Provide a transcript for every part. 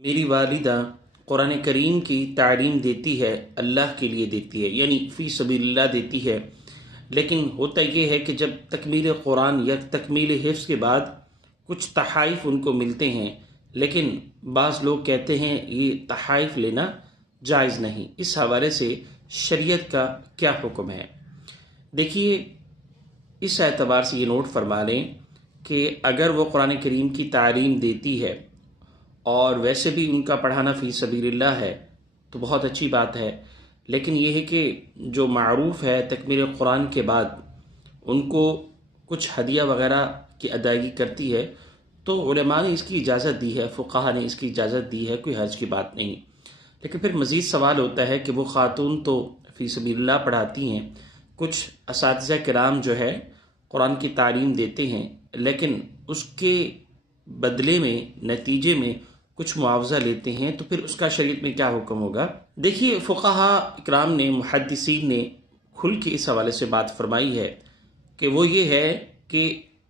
میری والدہ قرآن کریم کی تعلیم دیتی ہے، اللہ کے لیے دیتی ہے، یعنی فی سبیل اللہ دیتی ہے، لیکن ہوتا یہ ہے کہ جب تکمیل قرآن یا تکمیل حفظ کے بعد کچھ تحائف ان کو ملتے ہیں، لیکن بعض لوگ کہتے ہیں یہ تحائف لینا جائز نہیں۔ اس حوالے سے شریعت کا کیا حکم ہے؟ دیکھیے، اس اعتبار سے یہ نوٹ فرما لیں کہ اگر وہ قرآن کریم کی تعلیم دیتی ہے اور ویسے بھی ان کا پڑھانا فی سبیل اللہ ہے تو بہت اچھی بات ہے، لیکن یہ ہے کہ جو معروف ہے تکمیل قرآن کے بعد ان کو کچھ ہدیہ وغیرہ کی ادائیگی کرتی ہے تو علماء نے اس کی اجازت دی ہے، فقہا نے اس کی اجازت دی ہے، کوئی حرج کی بات نہیں۔ لیکن پھر مزید سوال ہوتا ہے کہ وہ خاتون تو فی سبیل اللہ پڑھاتی ہیں، کچھ اساتذہ کرام جو ہے قرآن کی تعلیم دیتے ہیں، لیکن اس کے بدلے میں نتیجے میں کچھ معاوضہ لیتے ہیں، تو پھر اس کا شریعت میں کیا حکم ہوگا؟ دیکھیے، فقہا اکرام نے، محدثین نے کھل کے اس حوالے سے بات فرمائی ہے کہ وہ یہ ہے کہ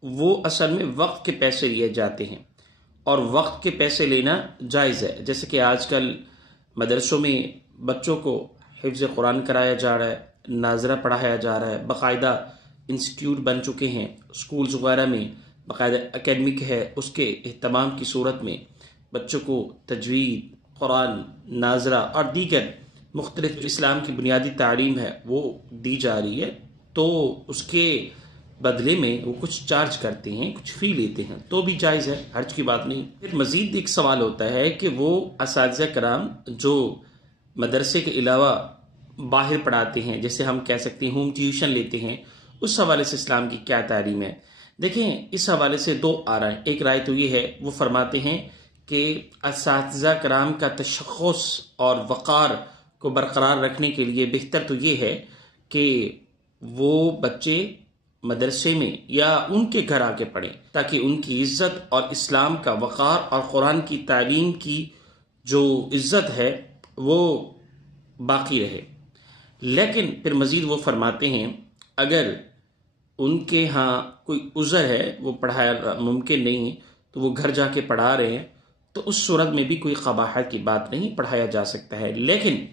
وہ اصل میں وقت کے پیسے لیے جاتے ہیں، اور وقت کے پیسے لینا جائز ہے۔ جیسے کہ آج کل مدرسوں میں بچوں کو حفظ قرآن کرایا جا رہا ہے، ناظرہ پڑھایا جا رہا ہے، باقاعدہ انسٹیٹیوٹ بن چکے ہیں، سکولز وغیرہ میں باقاعدہ اکیڈمک ہے، اس کے اہتمام کی صورت میں بچوں کو تجوید، قرآن، ناظرہ اور دیگر مختلف اسلام کی بنیادی تعلیم ہے وہ دی جا رہی ہے، تو اس کے بدلے میں وہ کچھ چارج کرتے ہیں، کچھ فی لیتے ہیں، تو بھی جائز ہے، حرج کی بات نہیں۔ پھر مزید ایک سوال ہوتا ہے کہ وہ اساتذہ کرام جو مدرسے کے علاوہ باہر پڑھاتے ہیں، جیسے ہم کہہ سکتے ہیں ہوم ٹیوشن لیتے ہیں، اس حوالے سے اسلام کی کیا تعلیم ہے؟ دیکھیں، اس حوالے سے دو آرائیں، ایک رائے تو یہ ہے، وہ فرماتے ہیں کہ اساتذہ کرام کا تشخص اور وقار کو برقرار رکھنے کے لیے بہتر تو یہ ہے کہ وہ بچے مدرسے میں یا ان کے گھر آ کے پڑھیں، تاکہ ان کی عزت اور اسلام کا وقار اور قرآن کی تعلیم کی جو عزت ہے وہ باقی رہے۔ لیکن پھر مزید وہ فرماتے ہیں اگر ان کے ہاں کوئی عذر ہے، وہ پڑھایا ممکن نہیں تو وہ گھر جا کے پڑھا رہے ہیں، تو اس صورت میں بھی کوئی قباحت کی بات نہیں، پڑھایا جا سکتا ہے۔ لیکن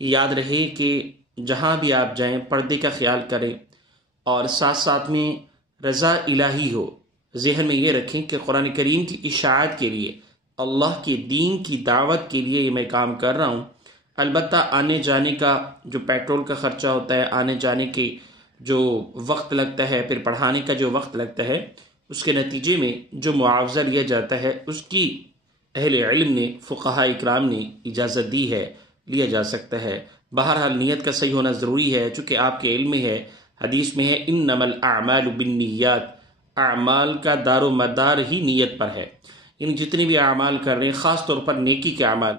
یاد رہے کہ جہاں بھی آپ جائیں پردے کا خیال کریں، اور ساتھ ساتھ میں رضا الہی ہو۔ ذہن میں یہ رکھیں کہ قرآن کریم کی اشاعت کے لیے، اللہ کے دین کی دعوت کے لیے یہ میں کام کر رہا ہوں۔ البتہ آنے جانے کا جو پیٹرول کا خرچہ ہوتا ہے، آنے جانے کے جو وقت لگتا ہے، پھر پڑھانے کا جو وقت لگتا ہے، اس کے نتیجے میں جو معاوضہ لیا جاتا ہے اس کی اہل علم نے، فقہاء اکرام نے اجازت دی ہے، لیا جا سکتا ہے۔ بہرحال نیت کا صحیح ہونا ضروری ہے، چونکہ آپ کے علم میں ہے، حدیث میں ہے انما الاعمال بالنیات، اعمال کا دار و مدار ہی نیت پر ہے، یعنی جتنے بھی اعمال کر رہے ہیں، خاص طور پر نیکی کے اعمال